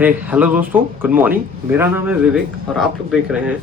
Hello दोस्तों, good morning. मेरा नाम है विवेक और आप लोग देख रहे हैं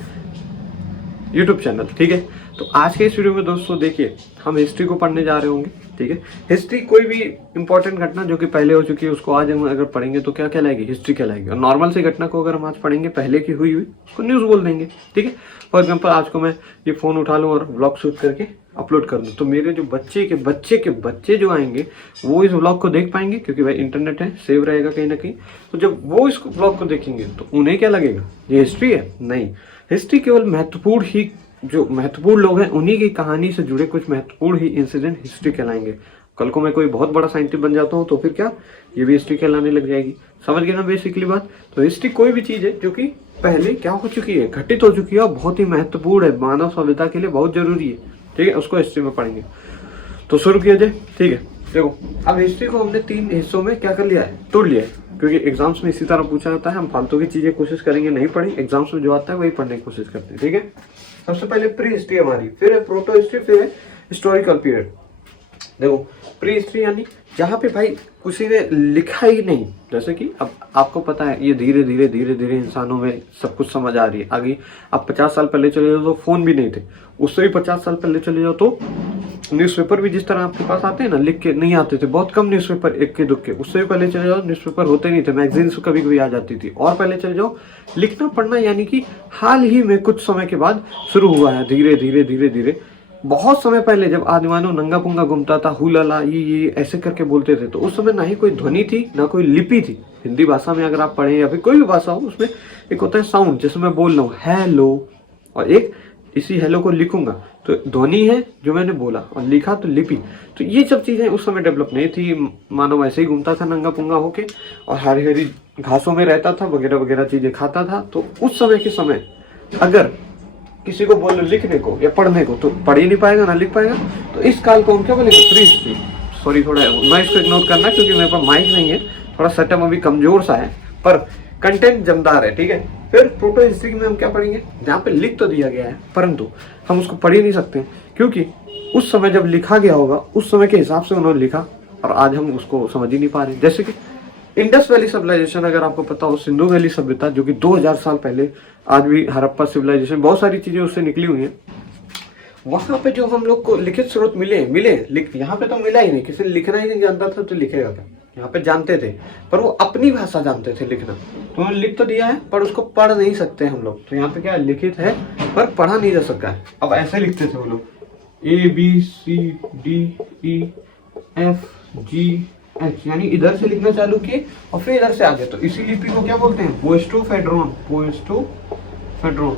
यूट्यूब चैनल। ठीक है, तो आज के इस वीडियो में दोस्तों देखिए, हम हिस्ट्री को पढ़ने जा रहे होंगे। ठीक है, हिस्ट्री कोई भी इंपॉर्टेंट घटना जो कि पहले हो चुकी है उसको आज हम अगर पढ़ेंगे तो क्या कहलाएगी, हिस्ट्री कहलाएगी। और नॉर्मल सी घटना को अगर हम आज पढ़ेंगे पहले की हुई उसको न्यूज़ बोल देंगे। ठीक है, फॉर एग्जाम्पल आज को मैं ये फ़ोन उठा लूँ और व्लॉग शूट करके अपलोड कर दूँ, तो मेरे जो बच्चे जो आएंगे वो इस व्लॉग को देख पाएंगे, क्योंकि भाई इंटरनेट है, सेव रहेगा कहीं ना कहीं। तो जब वो इस व्लॉग को देखेंगे तो उन्हें क्या लगेगा, ये हिस्ट्री है? नहीं, हिस्ट्री केवल महत्वपूर्ण लोग हैं उन्हीं की कहानी से जुड़े कुछ महत्वपूर्ण ही इंसिडेंट हिस्ट्री कहलाएंगे। कल को मैं कोई बहुत बड़ा साइंटिस्ट बन जाता हूँ तो फिर क्या, ये भी हिस्ट्री कहलाने लग जाएगी। समझ गए ना बेसिकली बात? तो हिस्ट्री कोई भी चीज़ है जो कि पहले क्या हो चुकी है, घटित हो चुकी है और बहुत ही महत्वपूर्ण है, मानव सभ्यता के लिए बहुत जरूरी है। ठीक है, उसको हिस्ट्री में पढ़ेंगे। तो शुरू किया जाए। ठीक है, देखो अब हिस्ट्री को हमने 3 हिस्सों में क्या कर लिया है, तोड़ लिया है, क्योंकि एग्जाम्स में इसी तरह पूछा जाता है। हम फालतू की चीजें कोशिश करेंगे नहीं पढ़ी, एग्जाम्स में जो आता है वही पढ़ने की कोशिश करते हैं। ठीक है, सबसे पहले प्री हिस्ट्री हमारी, फिर है प्रोटो हिस्ट्री, फिर है हिस्टोरिकल पीरियड। देखो प्री हिस्ट्री यानी जहाँ पे भाई किसी ने लिखा ही नहीं, जैसे कि अब आपको पता है ये धीरे धीरे इंसानों में सब कुछ समझ आ रही है आगे। अब 50 साल पहले चले जाओ तो फोन भी नहीं थे, उससे भी 50 साल पहले चले जाओ तो न्यूज़पेपर भी जिस तरह आपके पास आते हैं ना, लिख के नहीं आते थे, बहुत कम न्यूज़पेपर, इक्के दुक्के। उससे भी पहले चले जाओ न्यूज़पेपर होते नहीं थे, मैगजीन्स कभी कभी आ जाती थी। और पहले चले जाओ लिखना पढ़ना यानी कि हाल ही में कुछ समय के बाद शुरू हुआ है, धीरे धीरे। बहुत समय पहले जब आदमी मानो नंगा पुंगा घूमता था, हुलाला ये ऐसे करके बोलते थे, तो उस समय ना ही कोई ध्वनि थी ना कोई लिपि थी। हिंदी भाषा में अगर आप पढ़ें या फिर कोई भी भाषा हो, उसमें एक होता है साउंड, जैसे मैं बोल रहा हूँ हेलो, और एक इसी हेलो को लिखूंगा तो ध्वनि है जो मैंने बोला, और लिखा तो लिपि। तो ये सब चीजें उस समय डेवलप नहीं थी। मानो ऐसे ही घूमता था नंगा पुंगा होके और हरी हरी घासों में रहता था, वगैरह वगैरह चीजें खाता था। तो उस समय के समय अगर किसी को बोलो लिखने को या पढ़ने को, तो पढ़ ही नहीं पाएगा ना लिख पाएगा। तो इस काल को हम क्या बोलेंगे, प्री हिस्ट्री। सॉरी, थोड़ा नॉइस को इग्नोर करना क्योंकि मेरे पास माइक नहीं है, थोड़ा सेटअप अभी कमजोर सा है, पर कंटेंट जमदार है। ठीक है, फिर प्रोटो हिस्ट्री में हम क्या पढ़ेंगे, जहाँ पे लिख तो दिया गया है परंतु हम उसको पढ़ ही नहीं सकते, क्योंकि उस समय जब लिखा गया होगा उस समय के हिसाब से उन्होंने लिखा और आज हम उसको समझ ही नहीं पा रहे। जैसे कि इंडस वैली सिविलाइजेशन, अगर आपको पता हो, सिंधु वैली सभ्यता जो कि 2000 साल पहले, आज भी हड़प्पा सिविलाइजेशन, बहुत सारी चीजें उससे निकली हुई हैं। वहां पे जो हम लोग को लिखित स्रोत मिले लिख, यहाँ पे तो मिला ही नहीं, किसी ने लिखना ही नहीं जानता था तो लिखेगा क्या। यहाँ पे जानते थे पर वो अपनी भाषा जानते थे लिखना, तो उन्होंने लिख तो दिया है पर उसको पढ़ नहीं सकते हम लोग। तो यहाँ पे क्या लिखित है पर पढ़ा नहीं जा सकता है। अब ऐसे लिखते थे वो लोग, ABCDEFGH, यानी इधर से लिखना चालू किए और फिर इधर से आगे। तो इसी लिपि को क्या बोलते हैं, पोएस्टोफेड्रोन।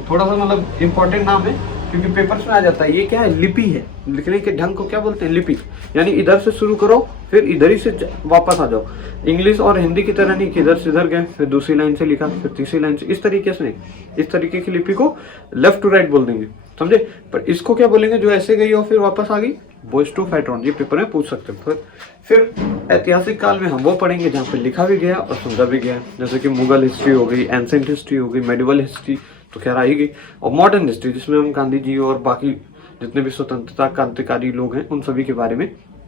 थोड़ा सा मतलब इंपॉर्टेंट नाम है क्योंकि पेपर्स में आ जाता है। ये क्या है, लिपि है, लिखने के ढंग को क्या बोलते हैं, लिपि। यानी इधर से शुरू करो फिर इधर ही से वापस आ जाओ। इंग्लिश और हिंदी की तरह नहीं कि इधर से इधर गए फिर दूसरी लाइन से लिखा फिर तीसरी लाइन से, इस तरीके से नहीं। इस तरीके की लिपि को लेफ्ट टू राइट बोल देंगे, समझे। पर इसको क्या बोलेंगे, जो ऐसे गई और फिर वापस आ गई, पोएस्टोफेड्रोन। ये पेपर में पूछ सकते हैं। फिर ऐतिहासिक काल में हम वो पढ़ेंगे जहाँ पे लिखा भी गया और समझा भी गया, जैसे कि मुगल हिस्ट्री हो गई, एंसेंट हिस्ट्री हो गई, मेडिवल हिस्ट्री तो खैर आएगी, और मॉडर्न हिस्ट्री जिसमें हम गांधी जी और बाकी जितने भी स्वतंत्रता क्रांतिकारी लोग हैं उन सभी के बारे में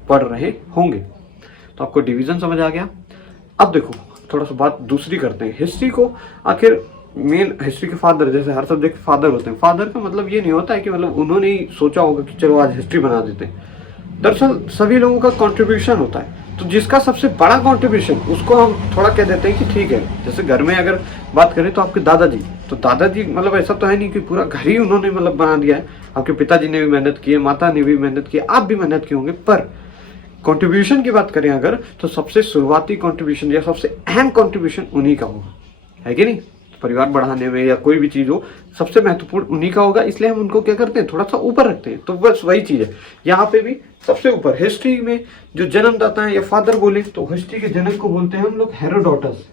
पढ़ रहे होंगे। तो आपको डिवीजन समझ आ गया। अब देखो थोड़ा सा बात दूसरी करते हैं, हिस्ट्री को आखिर मेन हिस्ट्री के फादर, जैसे हर सब्जेक्ट के फादर होते हैं। फादर का मतलब ये नहीं होता है कि मतलब उन्होंने ही सोचा होगा कि चलो आज हिस्ट्री बना देते हैं। दरअसल सभी लोगों का कंट्रीब्यूशन होता है, तो जिसका सबसे बड़ा कंट्रीब्यूशन उसको हम थोड़ा कह देते हैं कि ठीक है। जैसे घर में अगर बात करें तो आपके दादाजी, तो दादाजी मतलब ऐसा तो है नहीं कि पूरा घर ही उन्होंने मतलब बना दिया है। आपके पिताजी ने भी मेहनत की है, माता ने भी मेहनत की है, आप भी मेहनत किए होंगे। पर कंट्रीब्यूशन की बात करें अगर, तो सबसे शुरुआती कंट्रीब्यूशन या सबसे अहम कंट्रीब्यूशन उन्हीं का होगा, है कि नहीं। परिवार बढ़ाने में या कोई भी चीज हो, सबसे महत्वपूर्ण उन्हीं का होगा, इसलिए हम उनको क्या करते हैं, थोड़ा सा ऊपर रखते हैं। तो बस वही चीज है यहाँ पे भी, सबसे ऊपर हिस्ट्री में जो जन्मदाता है या फादर बोले तो हिस्ट्री के जनक को बोलते हैं हम लोग हेरोडोटस।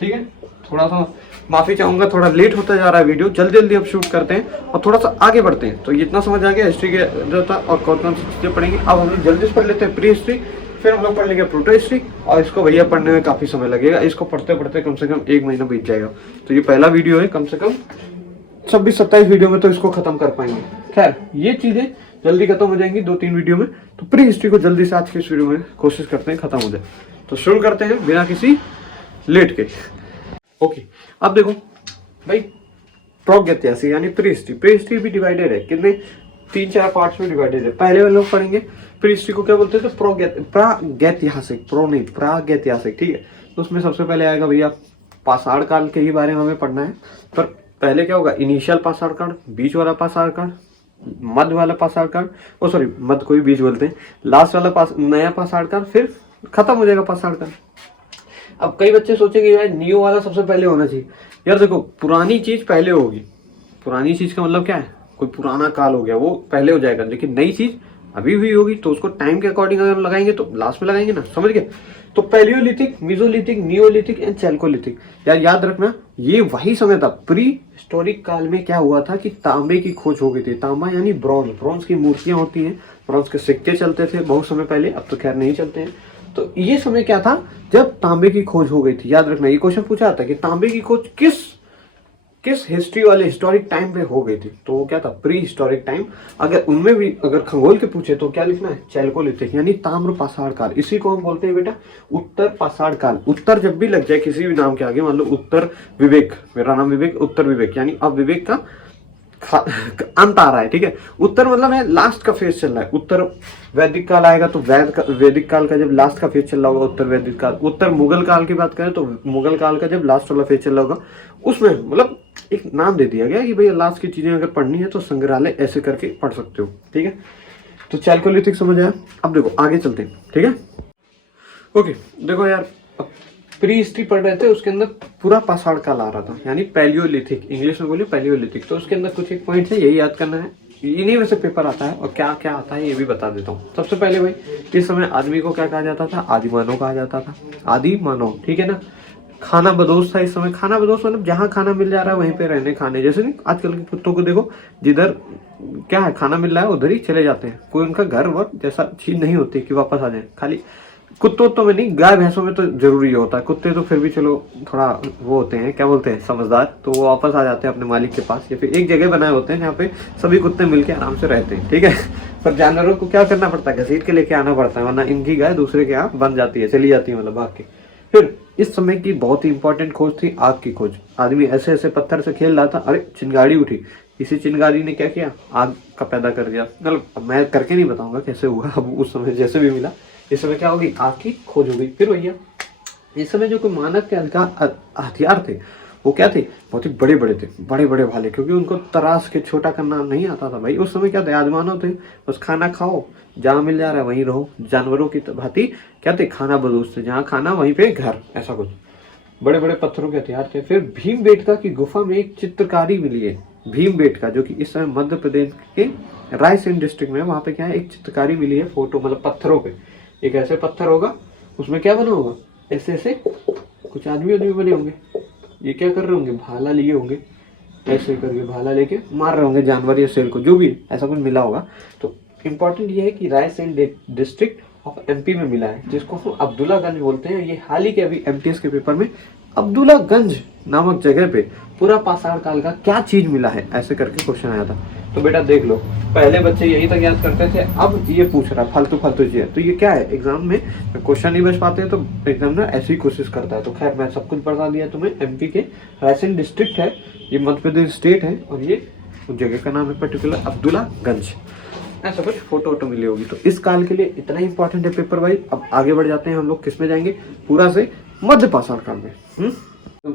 ठीक है, थोड़ा सा माफी चाहूंगा, थोड़ा लेट होता जा रहा है वीडियो, जल्दी अब शूट करते हैं और थोड़ा सा आगे बढ़ते हैं। तो इतना समझ आ गया हिस्ट्री के जो था और कौन कौन सी चीजें पढ़ेंगे। अब हम लोग जल्दी से पढ़ लेते हैं प्री हिस्ट्री, फिर हम लोग पढ़ लेंगे प्रोटो हिस्ट्री, और इसको भैया पढ़ने में काफी समय लगेगा, इसको पढ़ते पढ़ते कम से कम 1 महीना बीत जाएगा। तो ये पहला वीडियो है, कम से कम 26-27 वीडियो में तो इसको खत्म कर पाएंगे। खैर ये चीजें जल्दी खत्म हो जाएंगी 2-3 वीडियो में। तो प्री हिस्ट्री को जल्दी से आज के इस वीडियो में कोशिश करते हैं खत्म हो जाए। तो शुरू करते हैं बिना किसी लेट के। ओके, अब देखो भाई, प्रागैतिहासिक यानी प्री हिस्ट्री। प्री हिस्ट्री भी डिवाइडेड है, कितने 3-4 पार्ट्स में डिवाइडेड है। पहले वाले लोग पढ़ेंगे प्री हिस्ट्री को क्या बोलते थे, प्रागैतिहासिक, प्रो नहीं प्रागैतिहासिक, ठीक है। तो उसमें सबसे पहले आएगा भैया पाषाण काल के ही बारे में हमें पढ़ना है। पर पहले क्या होगा, इनिशियल पाषाण काल, बीच वाला पाषाण काल, मध्य वाला पाषाण काल, ओ सॉरी मध्य को भी बीच बोलते हैं, लास्ट वाला नया पाषाण काल, फिर खत्म हो जाएगा पाषाण काल। अब कई बच्चे सोचेंगे यार न्यू वाला सबसे पहले होना चाहिए। यार देखो, पुरानी चीज पहले होगी, पुरानी चीज का मतलब क्या है, कोई पुराना काल हो गया वो पहले हो जाएगा, लेकिन नई चीज अभी भी होगी तो उसको टाइम के अकॉर्डिंग अगर लगाएंगे तो लास्ट में लगाएंगे ना, समझ गए। तो Palaeolithic, mesolithic, Neolithic and Chalcolithic, यार याद रखना ये वही समय था। प्री हिस्टोरिक काल में क्या हुआ था कि तांबे की खोज हो गई थी। तांबा यानी ब्रॉन्ज, ब्रॉन्ज की मूर्तियां होती हैं, ब्रॉन्ज के सिक्के चलते थे बहुत समय पहले, अब तो खैर नहीं चलते हैं। तो ये समय क्या था जब तांबे की खोज हो गई थी। याद रखना ये क्वेश्चन पूछा जाता है कि तांबे की खोज किस हिस्ट्री वाले हिस्टोरिक टाइम पे हो गई थी, तो वो क्या था, प्री हिस्टोरिक टाइम। अगर उनमें भी अगर खगोल के पूछे तो क्या लिखना है, चैल्कोलिथिक यानी ताम्र पाषाण काल। इसी को हम बोलते हैं बेटा उत्तर पाषाण काल। उत्तर जब भी लग जाए किसी भी नाम के आगे, मान लो उत्तर विवेक, मेरा नाम विवेक, उत्तर विवेक यानी अब विवेक का अंत आ रहा है, ठीक है। उत्तर मतलब है लास्ट का फेज चल रहा है। उत्तर वैदिक काल आएगा तो वैदिक काल का जब लास्ट का फेज चल रहा होगा उत्तर वैदिक काल। उत्तर मुगल काल की बात करें तो मुगल काल का जब लास्ट वाला फेज चल रहा होगा, उसमें मतलब एक नाम दे दिया गया कि भैया लास्ट की चीजें अगर पढ़नी है तो संग्रहालय ऐसे करके पढ़ सकते हो, ठीक है। तो चैल्कोलिथिक समझ आया। अब देखो आगे चलते हैं, ठीक है। ओके देखो यार, प्री हिस्ट्री पढ़ रहे थे, उसके अंदर पूरा पाषाण काल आ रहा था, यानी पैलियोलिथिक, इंग्लिश में बोलिए पैलियोलिथिक। तो उसके अंदर कुछ एक पॉइंट है, यही याद करना है, इन्हीं में से पेपर आता है। और क्या क्या आता है ये भी बता देता हूँ। सबसे पहले भाई, इस समय आदमी को क्या कहा जाता था, आदि मानव कहा जाता था, आदि मानव, ठीक है ना। खाना बदोश था इस समय। खाना बदोश मतलब जहाँ खाना मिल जा रहा है वहीं पे रहने खाने, जैसे नहीं आजकल के कुत्तों को देखो, जिधर क्या है खाना मिल रहा है उधर ही चले जाते हैं, कोई उनका घर वर जैसा चीज नहीं होती कि वापस आ जाए। खाली कुत्तों में नहीं, गाय भैंसों में तो जरूरी होता है। कुत्ते तो फिर भी चलो थोड़ा वो होते हैं, क्या बोलते हैं, समझदार, तो वो वापस आ जाते हैं अपने मालिक के पास, या फिर एक जगह बनाए होते हैं जहाँ पे सभी कुत्ते मिलके आराम से रहते हैं, ठीक है। पर जानवरों को क्या करना पड़ता है, घसीट के लेके आना पड़ता है, वरना इनकी गाय दूसरे के यहाँ बन जाती है, चली जाती है, मतलब भाग के। फिर इस समय की बहुत ही इंपॉर्टेंट खोज थी आग की खोज। आदमी ऐसे ऐसे पत्थर से खेल रहा था, अरे चिंगारी उठी, इसी चिंगारी ने क्या किया, आग का पैदा कर दिया। मतलब मैं करके नहीं बताऊंगा कैसे हुआ, अब उस समय जैसे भी मिला, इस समय क्या होगी, आग की खोज हो गई। फिर भैया इस समय जो कोई मानव के हथियार थे वो क्या थे, बहुत ही बड़े बड़े थे, बड़े बड़े भाले, क्योंकि उनको तराश के छोटा करना नहीं आता था भाई। उस समय क्या थे, आदमानव थे, बस खाना खाओ, जहाँ मिल जा रहा है वहीं रहो। जानवरों की भांति क्या थे, खाना बदोश थे, जहाँ खाना वहीं पे घर, ऐसा कुछ। बड़े बड़े पत्थरों के हथियार थे। फिर भीमबेटका की गुफा में एक चित्रकारी मिली है, भीमबेटका, जो कि इस समय मध्य प्रदेश के रायसेन डिस्ट्रिक्ट में, वहां पे क्या है, एक चित्रकारी मिली है, फोटो मतलब पत्थरों पे। एक ऐसे पत्थर होगा, उसमें क्या बना होगा, ऐसे ऐसे कुछ आदमी बने होंगे, ये क्या कर रहे होंगे, भाला लिए होंगे, ऐसे करके भाला लेके मार रहे होंगे जानवर या शेर को, जो भी ऐसा कुछ मिला होगा। तो इम्पोर्टेंट ये है कि रायसेन डिस्ट्रिक्ट ऑफ एमपी में मिला है, जिसको हम अब्दुल्लागंज बोलते हैं। ये हाल ही के अभी एमटीएस के पेपर में अब्दुल्लागंज नामक जगह पे पूरा पाषाण काल का क्या चीज मिला है, ऐसे करके क्वेश्चन आया था। तो बेटा देख लो, पहले बच्चे यही तक याद करते थे, अब ये पूछ रहा है फालतू फालतू चीज। तो ये क्या है, एग्जाम में क्वेश्चन नहीं बच पाते तो एग्जामिनर ऐसी ही कोशिश करता है। तो खैर मैं सब कुछ बता दिया तुम्हें। एमपी के रायसेन डिस्ट्रिक्ट है, ये मध्य प्रदेश स्टेट है, और ये उस जगह का नाम है पर्टिकुलर अब्दुल्लागंज। ऐसा कुछ फोटो वोटो मिली होगी। तो इस काल के लिए इतना ही इंपॉर्टेंट है पेपर भाई। अब आगे बढ़ जाते हैं हम लोग, किस में जाएंगे, पूरा से मध्य पाषाण काल में।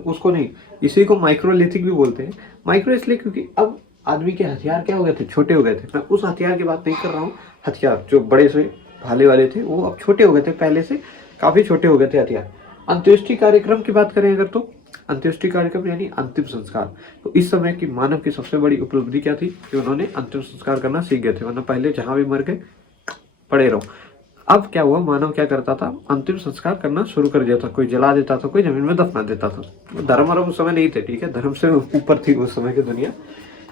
उसको नहीं, इसी को माइक्रोलिथिक भी बोलते हैं। माइक्रो इसलिए क्योंकि अब आदमी के हथियार क्या हो गए थे, छोटे हो गए थे। मैं उस हथियार की बात नहीं कर रहा हूँ, हथियार जो बड़े से भाले वाले थे वो अब छोटे हो गए थे, पहले से काफी छोटे हो गए थे हथियार। अंत्येष्टि कार्यक्रम की बात करें अगर, तो अंत्येष्टि कार्यक्रम यानी अंतिम संस्कार। तो इस समय की मानव की सबसे बड़ी उपलब्धि क्या थी कि उन्होंने अंतिम संस्कार करना सीख गए थे, वरना पहले जहां भी मर गए पड़े रहो। अब क्या हुआ, मानव क्या करता था, अंतिम संस्कार करना शुरू कर दिया था। कोई जला देता था, कोई जमीन में दफना देता था। धर्म उस समय नहीं थे, ठीक है, धर्म से ऊपर थी उस समय की दुनिया।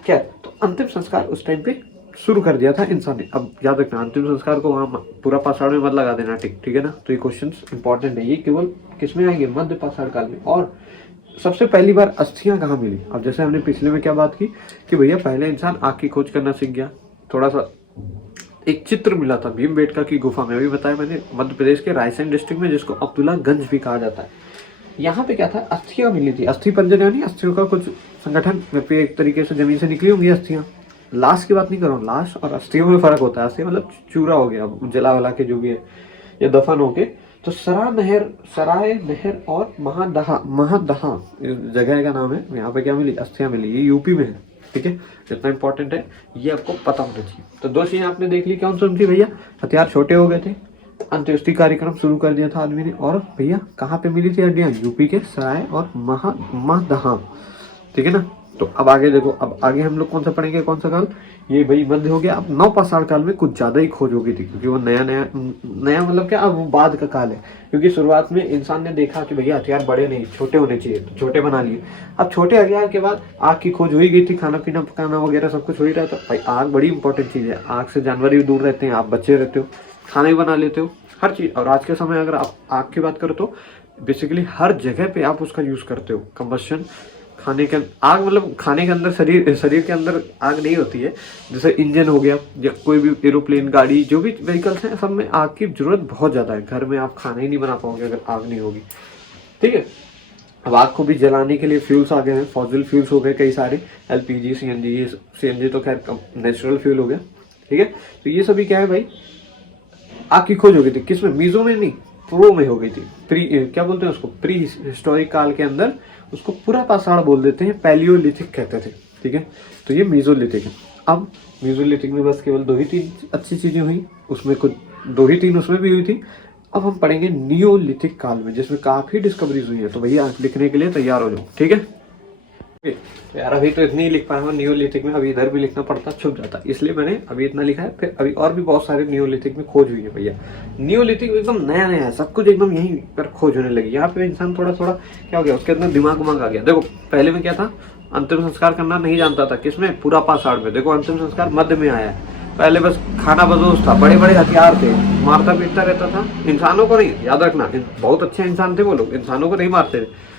क्या, तो अंतिम संस्कार उस टाइम पे शुरू कर दिया था इंसान ने। अब याद रखना, अंतिम संस्कार को वहां पूरा पाषाण में मत लगा देना, ठीक है ना। तो ये क्वेश्चन इंपॉर्टेंट है, ये केवल किसमें आएंगे, मध्य पाषाण काल में। और सबसे पहली बार अस्थियां कहाँ मिली। अब जैसे हमने पिछले में क्या बात की कि भैया पहले इंसान आग की खोज करना सीख गया। थोड़ा सा एक चित्र मिला था भीमबेटका की गुफा में, अभी बताया मैंने, मध्य प्रदेश के रायसेन डिस्ट्रिक्ट में, जिसको अब्दुल्लागंज भी कहा जाता है। यहाँ पे क्या था, अस्थियां मिली थी, अस्थि पंजर यानी अस्थियों का कुछ संगठन पे एक तरीके से जमीन से निकली होंगी अस्थियां। लाश की बात नहीं कर रहा हूँ, लाश और अस्थियों में फर्क होता है। अस्थि मतलब चूरा हो गया, जला वला के जो भी है, या दफन हो के। तो सराय नहर और महादहा, महादहा जगह का नाम है। यहाँ पे क्या मिली, अस्थियां मिली, ये यूपी में है, ठीक है। जितना इंपॉर्टेंट है ये आपको पता होना चाहिए। तो दो चीजें आपने देख ली, कौन सी भैया, हथियार छोटे हो गए थे, अंत्येष्टि कार्यक्रम शुरू कर दिया था आदमी ने, और भैया कहाँ पे मिली थी हड्डियां, यूपी के सराय और महादहा, ठीक है ना। तो अब आगे देखो, अब आगे हम लोग कौन सा पढ़ेंगे, कौन सा काल, ये भाई मध्य हो गया। अब नवपाषाण काल में कुछ ज्यादा ही खोज हो गई थी, क्योंकि वो नया मतलब क्या, अब वो बाद का काल है। क्योंकि शुरुआत में इंसान ने देखा कि भैया हथियार बड़े नहीं छोटे होने चाहिए, तो छोटे बना लिए। अब छोटे हथियार के बाद आग की खोज हो ही गई थी, खाना पीना पकाना वगैरह सब कुछ हो ही रहा था। भाई आग बड़ी इंपॉर्टेंट चीज है, आग से जानवर भी दूर रहते हैं, आप बच्चे रहते हो, खाना भी बना लेते हो, हर चीज। और आज के समय अगर आप आग की बात करो तो बेसिकली हर जगह पे आप उसका यूज करते हो, कंबस्शन। खाने के आग मतलब खाने के अंदर, शरीर के अंदर आग नहीं होती है। जैसे इंजन हो गया, या कोई भी एरोप्लेन, गाड़ी, जो भी व्हीकल्स हैं, सब में आग की जरूरत बहुत ज्यादा है। घर में आप खाना ही नहीं बना पाओगे अगर आग नहीं होगी, ठीक है। अब आग को भी जलाने के लिए फ्यूल्स आ गए हैं, फॉसिल फ्यूल्स हो गए कई सारे, एलपीजी, सीएनजी तो खैर नेचुरल फ्यूल हो गया, ठीक है। तो ये सभी क्या है भाई, आग की खोज हो गई थी, किसमें, मीजो में नहीं, प्रो में हो गई थी। क्या बोलते हैं उसको, प्री हिस्टोरिक काल के अंदर उसको पूरा पाषाण बोल देते हैं, पैलियोलिथिक कहते थे, ठीक है। तो ये मीजोलिथिक है। अब मीजोलिथिक में बस केवल 2 ही 3 अच्छी चीजें हुई, उसमें कुछ 2 ही 3 उसमें भी हुई थी। अब हम पढ़ेंगे नियोलिथिक काल में, जिसमें काफी डिस्कवरीज हुई है। तो भैया लिखने के लिए तैयार हो जाओ, ठीक है। तो यार अभी तो इतनी ही लिख पाया हूँ नियोलिथिक में, अभी इधर भी लिखना पड़ता, छुप जाता, इसलिए मैंने अभी इतना लिखा है। फिर अभी और भी बहुत सारे नियोलिथिक में खोज हुई है भैया। नियोलिथिक एकदम नया नया है, सब कुछ एकदम यहीं पर खोज होने लगी। यहाँ पे इंसान थोड़ा थोड़ा क्या हो गया, उसके अंदर दिमाग उमाग आ गया। देखो पहले में क्या था, अंतिम संस्कार करना नहीं जानता था, किसमें, पूरा पाषाण में। देखो अंतिम संस्कार मध्य में आया है, पहले बस खाना बदोश था, बड़े बड़े हथियार थे, मारता पीटता रहता था, इंसानों को नहीं, याद रखना, बहुत अच्छे इंसान थे वो लोग, इंसानों को नहीं मारते थे,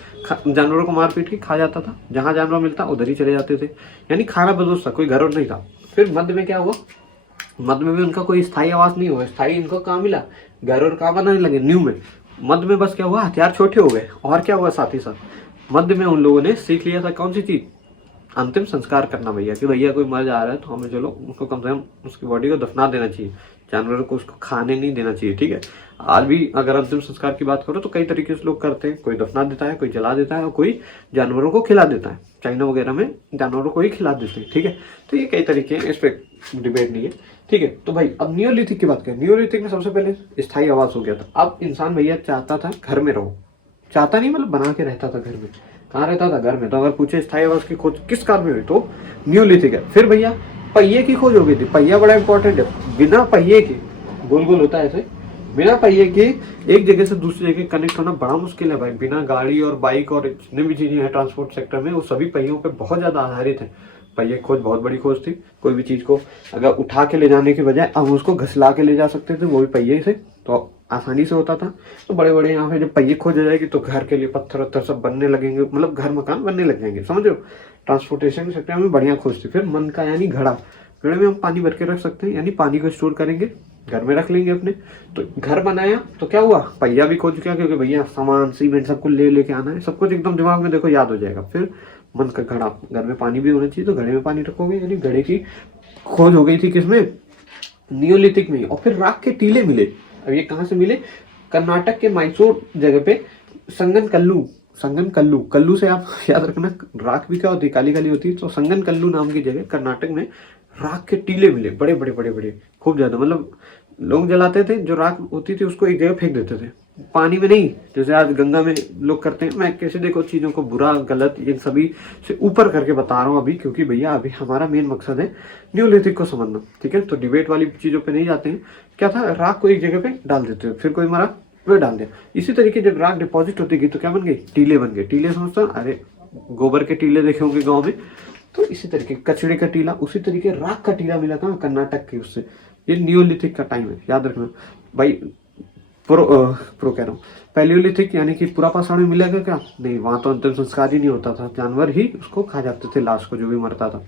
जानवरों को मार पीट के खा जाता था, जहां जानवर मिलता उधर ही चले जाते थे, यानी खाना बदोश था, कोई घर और नहीं था। फिर मध्य में क्या हुआ, मध्य में भी उनका कोई स्थायी आवास नहीं हुआ, स्थायी इनको कहाँ मिला, घर और कहाँ बनाने लगे, न्यू में। मध्य में बस क्या हुआ, हथियार छोटे हो गए, और क्या हुआ साथ ही साथ मध्य में उन लोगों ने सीख लिया था कौन सी चीज, अंतिम संस्कार करना भैया, कि भैया कोई मर जा रहा है तो हमें चलो उसको कम से कम उसकी बॉडी को दफना देना चाहिए, जानवरों को उसको खाने नहीं देना चाहिए, ठीक है। आज भी अगर अंतिम संस्कार की बात करो तो कई तरीके से लोग करते हैं, कोई दफना देता है, कोई जला देता है, और कोई जानवरों को खिला देता है। चाइना वगैरह में जानवरों को ही खिला देते हैं, ठीक है। तो ये कई तरीके हैं, इस पर डिबेट नहीं है, ठीक है। तो भाई अब नियोलिथिक की बात करें, नियोलिथिक में सबसे पहले स्थायी आवास हो गया था। अब इंसान भैया चाहता था घर में रहो, चाहता नहीं मतलब बना के रहता था घर में, कहाँ रहता था, घर में। तो अगर पूछे स्थायी आवास की खोज किस काल में हुई, तो नियोलिथिक है। फिर भैया पहिए की खोज हो गई थी, पहिया बड़ा इंपॉर्टेंट है, बिना पहिए के, गोल गोल होता है ऐसे, बिना पहिए के एक जगह से दूसरी जगह कनेक्ट होना बड़ा मुश्किल है भाई। बिना गाड़ी और बाइक और जितनी भी चीजें हैं ट्रांसपोर्ट सेक्टर में, वो सभी पहियों पे बहुत ज्यादा आधारित है। पहिए खोज बहुत बड़ी खोज थी, कोई भी चीज को अगर उठा के ले जाने के बजाय हम उसको घसला के ले जा सकते थे, वो भी पहिए से, तो आसानी से होता था। तो बड़े बड़े यहाँ पे जब पहिए खोज हो जाएगी तो घर के लिए पत्थर वत्थर सब बनने लगेंगे, मतलब घर मकान बनने लग जाएंगे, समझ रहे हो। ट्रांसपोर्टेशन सेक्टर में बढ़िया खोज थी। फिर मन का यानी घड़ा, घड़े में हम पानी भर के रख सकते हैं, यानी पानी को स्टोर करेंगे, घर में रख लेंगे अपने। तो घर बनाया तो क्या हुआ, पहिया भी खोज किया, क्योंकि भैया सामान सीमेंट सब कुछ ले लेके आना है, सब कुछ एकदम दिमाग में देखो याद हो जाएगा। फिर मन का घड़ा, घर में पानी भी होना चाहिए, तो घड़े में पानी रखोगे, यानी घड़े की खोज हो गई थी किसमें, नियोलिथिक में। और फिर राख के टीले मिले। अब ये कहाँ से मिले, कर्नाटक के मैसूर जगह पे संगन कल्लू, कल्लू से आप याद रखना, राख भी क्या होती है, काली काली होती है। तो संगन कल्लू नाम की जगह कर्नाटक में राख के टीले मिले, बड़े बड़े बड़े बड़े, खूब ज्यादा, मतलब लोग जलाते थे, जो राख होती थी उसको एक जगह फेंक देते थे, पानी में नहीं, जैसे आज गंगा में लोग करते हैं। मैं कैसे देखो चीजों को बुरा गलत इन सभी से ऊपर करके बता रहा हूँ अभी, क्योंकि भैया अभी हमारा मेन मकसद है नियोलिथिक को समझना, ठीक है। तो डिबेट वाली चीजों पे नहीं जाते हैं। क्या था, राख को एक जगह पे डाल देते थे, फिर कोई मरा वे डाल दिया। इसी तरीके जब राख डिपॉजिट होती गई तो क्या बन गई, टीले बन गए। टीले समझता, अरे गोबर के टीले देखे होंगे गाँव में, तो इसी तरीके कचड़े का टीला, उसी तरीके राख का टीला मिला था कर्नाटक के उससे। ये नियोलिथिक का टाइम है, याद रखना भाई। प्रो कह रहा हूँ, पैलियोलिथिक यानी कि पूरा पाषाण में मिलेगा क्या, नहीं, वहां तो अंतिम संस्कार ही नहीं होता था, जानवर ही उसको खा जाते थे, लाश को, जो भी मरता था।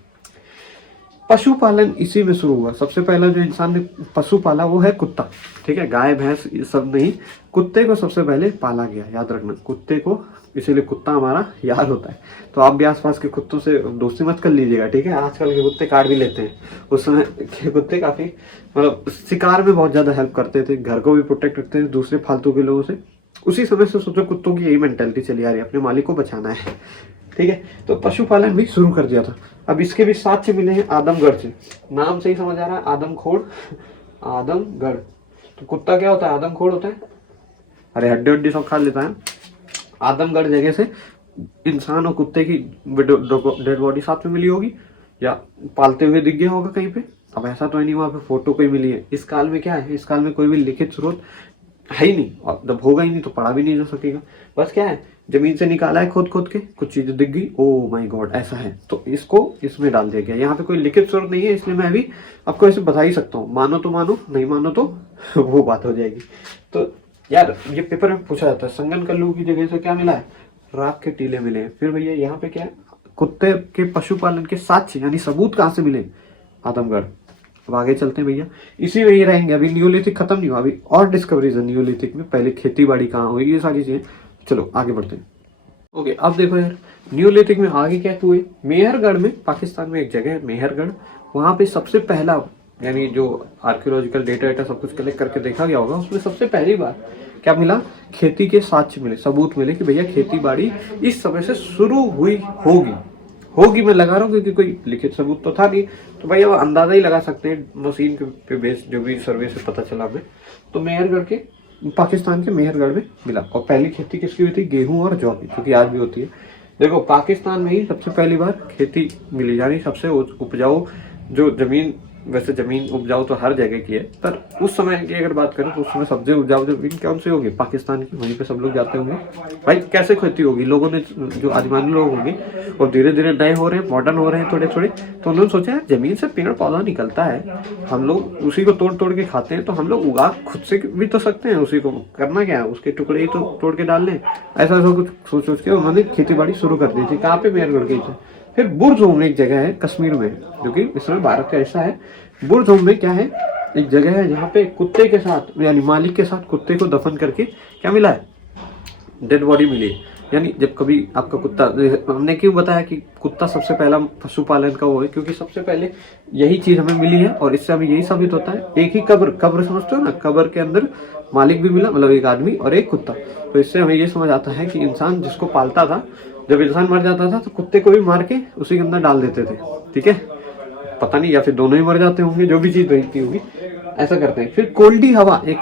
पशुपालन इसी में शुरू हुआ। सबसे पहला जो इंसान ने पशु पाला वो है कुत्ता, ठीक है। गाय भैंस ये सब नहीं, कुत्ते को सबसे पहले पाला गया, याद रखना, कुत्ते को इसीलिए कुत्ता हमारा यार होता है। तो आप भी आसपास के कुत्तों से दोस्ती मत कर लीजिएगा, ठीक है। आजकल के कुत्ते काट भी लेते हैं, उस समय के कुत्ते काफ़ी मतलब शिकार में बहुत ज़्यादा हेल्प करते थे, घर को भी प्रोटेक्ट रखते थे दूसरे फालतू के लोगों से। उसी समय से सोचो कुत्तों की यही मेंटेलिटी चली आ रही है, अपने मालिक को बचाना है, ठीक है। तो पशुपालन भी शुरू कर दिया था। अब इसके भी साक्ष्य मिले हैं आदमगढ़ से, नाम से ही समझ आ रहा है आदमखोर, आदमगढ़। तो कुत्ता क्या होता है? आदमखोर होता है, अरे हड्डी हड्डी सब खा लेता है। आदमगढ़ जगह से इंसान और कुत्ते की डेड बॉडी साथ में मिली होगी या पालते हुए दिख गया होगा कहीं पे। अब ऐसा तो है नहीं वहाँ पे फोटो कोई मिली है। इस काल में क्या है, इस काल में कोई भी लिखित स्रोत है ही नहीं, और जब होगा ही नहीं तो पढ़ा भी नहीं जा सकेगा। बस क्या है, जमीन से निकाला है खोद खोद के, कुछ चीजें दिख गई, ओ माय गॉड ऐसा है, तो इसको इसमें डाल दिया गया। यहाँ पे कोई लिखित स्रोत नहीं है, इसलिए मैं अभी आपको ऐसे बता ही सकता हूँ। मानो तो मानो, नहीं मानो तो वो बात हो जाएगी। तो यार ये पेपर में पूछा जाता है, संगन कल्लू की जगह से क्या मिला है? राख के टीले मिले हैं। फिर भैया यहाँ पे क्या है, कुत्ते के पशुपालन के साक्ष्य यानी सबूत कहाँ से मिले? आदमगढ़। अब आगे चलते हैं भैया, इसी में ही रहेंगे, अभी न्यूलिथिक खत्म नहीं हुआ, अभी और डिस्कवरीज है न्यूलिथिक में। पहले खेती बाड़ी कहाँ हुई, ये सारी चीजें। चलो आगे बढ़ते हैं। ओके, अब देखो यार न्यूलिथिक में आगे क्या हुए। मेहरगढ़ में, पाकिस्तान में एक जगह है मेहरगढ़, वहाँ पे सबसे पहला यानी जो आर्कियोलॉजिकल डेटा सब कुछ कलेक्ट करके देखा गया होगा, उसमें सबसे पहली बार क्या मिला? खेती के साक्ष्य मिले, सबूत मिले कि भैया खेती बाड़ी इस समय से शुरू हुई होगी मैं लगा रहा हूँ क्योंकि कोई लिखित सबूत तो था नहीं। तो भाई अब अंदाजा ही लगा सकते हैं मशीन के बेस जो भी सर्वे से पता चला हमें। तो मेहरगढ़ के, पाकिस्तान के मेहरगढ़ में मिला। और पहली खेती किसकी हुई थी? गेहूं और जौ की, क्योंकि आज भी होती है। देखो पाकिस्तान में ही सबसे पहली बार खेती मिली, यानी सबसे उपजाऊ जो जमीन, वैसे जमीन उपजाऊ तो हर जगह की है, पर उस समय की अगर बात करें तो उस समय सबसे उपजाऊ जमीन कौन सी होगी? पाकिस्तान की। वहीं पे सब लोग जाते होंगे। भाई कैसे खेती होगी? लोगों ने, जो आदिमानव लोग होंगे और धीरे धीरे नए हो रहे हैं, मॉडर्न हो रहे हैं थोड़े थोड़े, तो उन्होंने सोचा यार जमीन से पेड़ पौधा निकलता है, हम लोग उसी को तोड़ तोड़ के खाते हैं, तो हम लोग उगा खुद से भी तो सकते हैं, उसी को करना क्या है, उसके टुकड़े ही तो तोड़ के डाल लें। ऐसा ऐसा कुछ सोच सोच के उन्होंने खेती बाड़ी शुरू कर दी थी। कहाँ पे? मेहरगढ़ के। फिर बुरजोम में एक जगह है कश्मीर में, जो कि इस समय भारत का हिस्सा है। बुरजोम में क्या है, एक जगह है जहाँ पे कुत्ते के साथ यानी मालिक के साथ कुत्ते को दफन करके क्या मिला है? डेड बॉडी मिली है। यानी जब कभी आपका कुत्ता, हमने क्यों बताया कि कुत्ता सबसे पहला पशुपालन का वो है, क्योंकि सबसे पहले यही चीज हमें मिली है और इससे हमें यही साबित होता है। एक ही कब्र समझते हो ना, कब्र के अंदर मालिक भी मिला, मतलब एक आदमी और एक कुत्ता। तो इससे हमें ये समझ आता है कि इंसान जिसको पालता था, जब इंसान मर जाता था तो कुत्ते को भी मार के उसी के अंदर डाल देते थे, ठीक है। पता नहीं, या फिर दोनों ही मर जाते होंगे, जो भी चीज भेजती होगी, ऐसा करते हैं। फिर कोल्डी हवा एक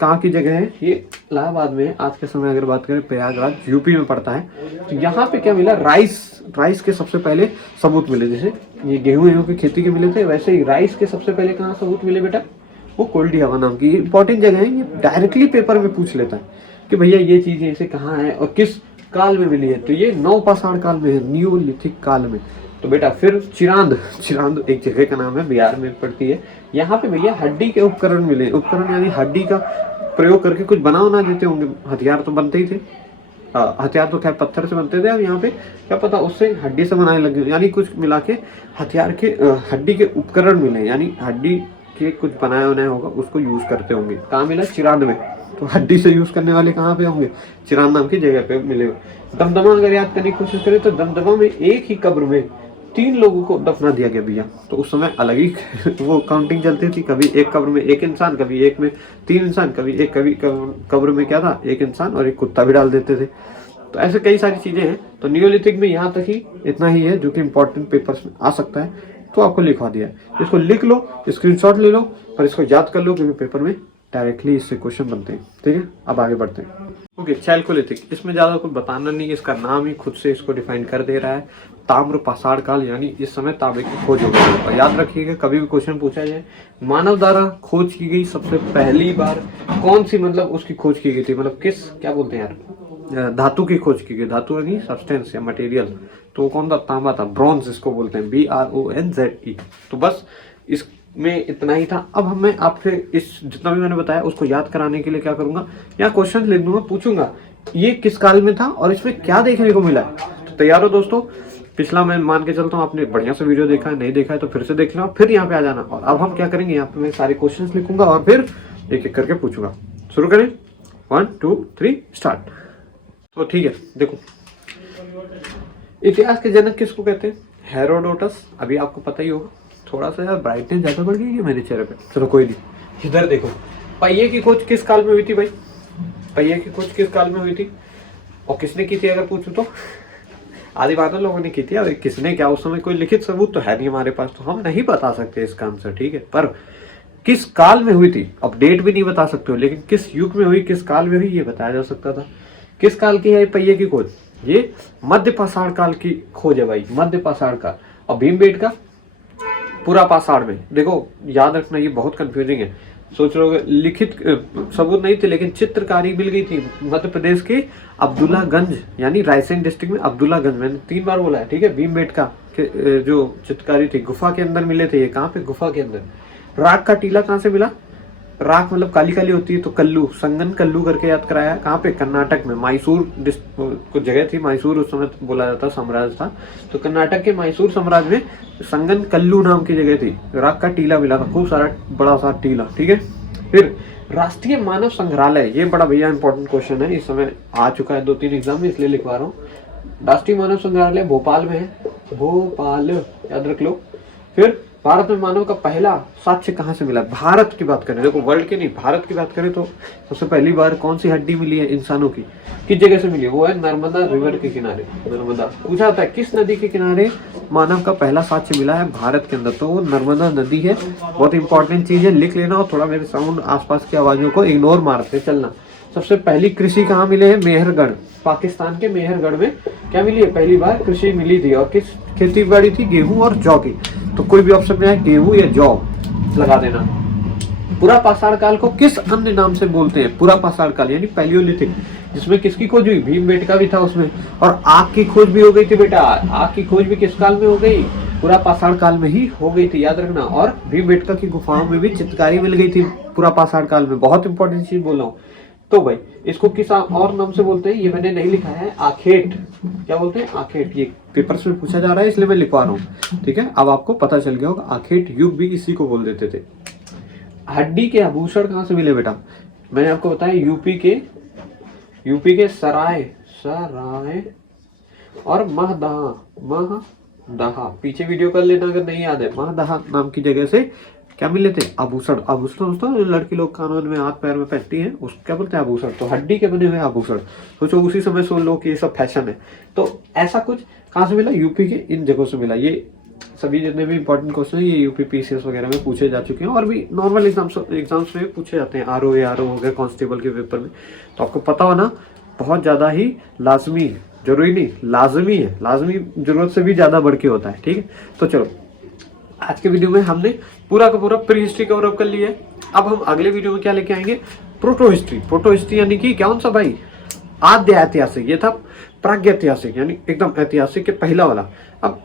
कहाँ की जगह है? ये इलाहाबाद में। आज के समय अगर बात करें, प्रयागराज यूपी में पड़ता है। तो यहाँ पे क्या मिला? राइस के सबसे पहले सबूत मिले। जैसे ये गेहूं की खेती के मिले थे, वैसे ही राइस के सबसे पहले कहाँ सबूत मिले बेटा? वो कोल्डी हवा नाम की इंपॉर्टेंट जगह है। ये डायरेक्टली पेपर में पूछ लेता है कि भैया ये चीज ऐसे कहाँ है और किस काल में मिली है। तो ये नवपाषाण काल में है, न्यूलिथिक काल में। तो बेटा फिर चिरांद एक जगह का नाम है, बिहार में पड़ती है। यहाँ पे भैया हड्डी के उपकरण मिले। उपकरण यानी हड्डी का प्रयोग करके कुछ बना देते होंगे। हथियार तो बनते ही थे, हथियार तो खैर पत्थर से बनते थे, अब यहाँ पे क्या पता उससे हड्डी से बनाने लगे, यानी कुछ मिला के हथियार के हड्डी के उपकरण मिले, यानी हड्डी के कुछ बनाया बनाया होगा, उसको यूज करते होंगे। कहाँ मिला? चिरांद में। तो हड्डी से यूज करने वाले कहाँ पे होंगे? चिरांद नाम की जगह पे मिले। दमदमा अगर याद करने की कोशिश करें तो दमदमा में एक ही कब्र में 3 लोगों को दफना दिया गया भैया। तो उस समय अलग ही वो काउंटिंग चलती थी, कभी एक कब्र में एक इंसान, कभी एक में 3 इंसान, कभी कब्र में क्या था, एक इंसान और एक कुत्ता भी डाल देते थे। तो ऐसे कई सारी चीजें हैं। तो न्यूलिथिक में यहाँ तक ही इतना ही है जो कि इंपॉर्टेंट पेपर्स में आ सकता है, तो आपको लिखवा दिया है। इसको लिख लो, स्क्रीनशॉट ले लो, पर इसको याद कर लो क्योंकि पेपर में डायरेक्टली इससे क्वेश्चन बनते हैं, ठीक है। अब आगे बढ़ते हैं। ओके, चैल्कोलिथिक, इसमें ज्यादा कुछ बताना नहीं, इसका नाम ही खुद से इसको डिफाइन कर दे रहा है। ताम्र पाषाण काल, यानी इस समय तांबे की खोज हो गई। और याद रखिएगा कभी भी क्वेश्चन पूछा जाए, मानव द्वारा खोज की गई सबसे पहली बार कौन सी, मतलब उसकी खोज की गई थी, मतलब किस, क्या बोलते हैं यार, धातु की खोज की गई। धातु यानी सब्सटेंस या मटेरियल। तो कौन था? तांबा था, ब्रॉन्ज इसको बोलते हैं, BRONZE। तो बस इसमें इतना ही था। अब मैं आपसे इस जितना भी मैंने बताया उसको याद कराने के लिए क्या करूंगा, यहाँ क्वेश्चन लिख दूंगा, पूछूंगा ये किस काल में था और इसमें क्या देखने को मिला। तो तैयार हो दोस्तों? पिछला मैं मान के चलता हूँ आपने बढ़िया सा वीडियो देखा है, नहीं देखा है तो फिर से देख लो, फिर यहाँ पे आ जाना। और अब हम क्या करेंगे, यहाँ पे मैं सारे क्वेश्चंस लिखूंगा और फिर एक एक करके पूछूंगा। शुरू करें, 1 2 3 स्टार्ट। तो ठीक है, देखो इतिहास के जनक किसको कहते हैं? हेरोडोटस। अभी आपको पता ही होगा। थोड़ा सा यार ब्राइटनेस ज्यादा बढ़ गई है मेरे चेहरे पे, चलो कोई नहीं। इधर देखो, पहिए की खोज किस काल में हुई थी भाई? पहिए की खोज किस काल में हुई थी और किसने की थी अगर पूछूं तो? आदि मानव लोगों ने की थी। और किसने क्या, उस समय कोई लिखित सबूत तो है नहीं हमारे पास, तो हम नहीं बता सकते इसका आंसर, ठीक है। पर किस काल में हुई थी, अब डेट भी नहीं बता सकते हो, लेकिन किस युग में हुई, किस काल में हुई, ये बताया जा सकता था। किस काल की है पहिए की खोज? ये मध्य पाषाण काल की खोज है भाई, मध्य पाषाण काल। और भीमबेटका पूरा पाषाण में। देखो याद रखना, ये बहुत कंफ्यूजिंग है। सोच रहे लिखित सबूत नहीं थे, लेकिन चित्रकारी मिल गई थी मध्य प्रदेश के अब्दुल्लागंज, यानी रायसेन डिस्ट्रिक्ट में अब्दुल्लागंज। मैंने 3 बार बोला है, ठीक है। भीमबेटका के जो चित्रकारी थी गुफा के अंदर मिले थे। ये कहाँ पे? गुफा के अंदर। राख का टीला कहाँ से मिला? राख मतलब काली काली होती है, तो कल्लू, संगन कल्लू करके याद कराया। कहाँ पे? कर्नाटक में। मैसूर कुछ जगह थी, मैसूर उस समय बोला जाता साम्राज्य था, तो कर्नाटक के मैसूर साम्राज्य में संगन कल्लू नाम की जगह थी। राख का टीला मिला था, खूब सारा बड़ा सा टीला, ठीक है। फिर राष्ट्रीय मानव संग्रहालय, ये बड़ा भैया इंपॉर्टेंट क्वेश्चन है, इस समय आ चुका है 2-3 एग्जाम में, इसलिए लिखवा रहा हूँ। राष्ट्रीय मानव संग्रहालय भोपाल में है, भोपाल, याद रख लो। फिर भारत में मानव का पहला साक्ष्य कहाँ से मिला? भारत की बात करें, देखो वर्ल्ड की नहीं, भारत की बात करें तो सबसे पहली बार कौन सी हड्डी मिली है इंसानों की, किस जगह से मिली है? वो है नर्मदा रिवर के किनारे। नर्मदा पूछा था किस नदी के किनारे मानव का पहला साक्ष्य मिला है? भारत के अंदर, तो वो नर्मदा नदी है। बहुत इंपॉर्टेंट चीज है, लिख लेना। और थोड़ा मेरे साउंड आसपास की आवाजों को इग्नोर मारते चलना। सबसे पहली कृषि कहाँ मिले है? मेहरगढ़, पाकिस्तान के मेहरगढ़ में क्या मिली है? पहली बार कृषि मिली थी। और किस खेती बाड़ी थी? गेहूं और जौ की। तो कोई भी ऑप्शन में है गेहूं या जौ लगा देना। पूरा पाषाण काल को किस अन्य नाम से बोलते हैं? पूरा पाषाण काल यानी पैलियोलिथिक, जिसमें किसकी खोज हुई? भीमबेटका भी था उसमें। और आग की खोज भी हो गई थी बेटा। आग की खोज भी किस काल में हो गई? पूरा पाषाण काल में ही हो गई थी, याद रखना। और भीमबेटका की गुफाओं में भी चित्रकारी मिल गई थी पूरा पाषाण काल में। बहुत इंपॉर्टेंट चीज बोल रहा हूँ। तो भाई इसको किस और नाम से बोलते हैं? ये मैंने नहीं लिखा है, आखेट। क्या बोलते हैं? आखेट। ये पेपर्स में पूछा जा रहा है, इसलिए मैं लिखवा रहा हूँ, ठीक है। अब आपको पता चल गया होगा, आखेट युग भी इसी को बोल देते थे। हड्डी के आभूषण कहाँ से मिले बेटा? मैंने आपको बताया यूपी के सराय और महदहा, पीछे वीडियो कर लेना अगर नहीं याद है। महदहा नाम की जगह से क्या मिले थे? आभूषण। आभूषण दोस्तों लड़की लोग कानों में, हाथ पैर में पहनती हैं, उसको क्या बोलते हैं? आभूषण। तो हड्डी के बने हुए आभूषण। सोचो उसी समय सुन लो कि ये सब फैशन है। तो ऐसा कुछ कहाँ से मिला? यूपी के इन जगहों से मिला। ये सभी जितने भी इंपॉर्टेंट क्वेश्चन है ये यूपी पीसीएस वगैरह में पूछे जा चुके हैं, और भी नॉर्मल एग्जाम्स में पूछे जाते हैं। आरओ हो गए, कांस्टेबल के पेपर में। तो आपको पता होना बहुत ज्यादा ही लाजमी, जरूरी नहीं, लाजमी है। लाजमी जरूरत से भी ज्यादा बढ़ के होता है, ठीक है। तो चलो आज के वीडियो में हमने पूरा का पूरा प्री हिस्ट्री कवर अप कर लिया है। अब हम अगले वीडियो में क्या लेके आएंगे? Proto history. प्रोटो हिस्ट्री यानी कि कौन सा भाई? आद्य ऐतिहासिक। ये था प्राग्ञ ऐतिहासिक, यानी एकदम ऐतिहासिक के पहला वाला। अब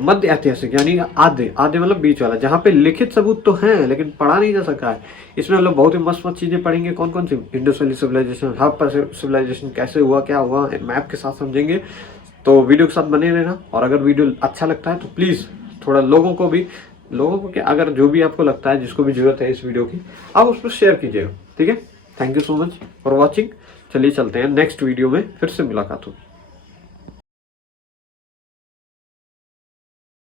मध्य ऐतिहासिक यानी आद्य मतलब बीच वाला, जहाँ पे लिखित सबूत तो हैं लेकिन पढ़ा नहीं जा सका है। इसमें हम लोग बहुत ही मस्त चीजें पढ़ेंगे। कौन कौन सी? Indus valley civilization, Harappa civilization कैसे हुआ, क्या हुआ, मैप के साथ समझेंगे। तो वीडियो के साथ बने रहना। और अगर वीडियो अच्छा लगता है तो प्लीज थोड़ा लोगों को क्या, अगर जो भी आपको लगता है, जिसको भी जरूरत है इस वीडियो की, आप उस पर शेयर कीजिएगा, ठीक है। Thank you so much for watching. चलिए चलते हैं नेक्स्ट वीडियो में, फिर से मुलाकात होगी।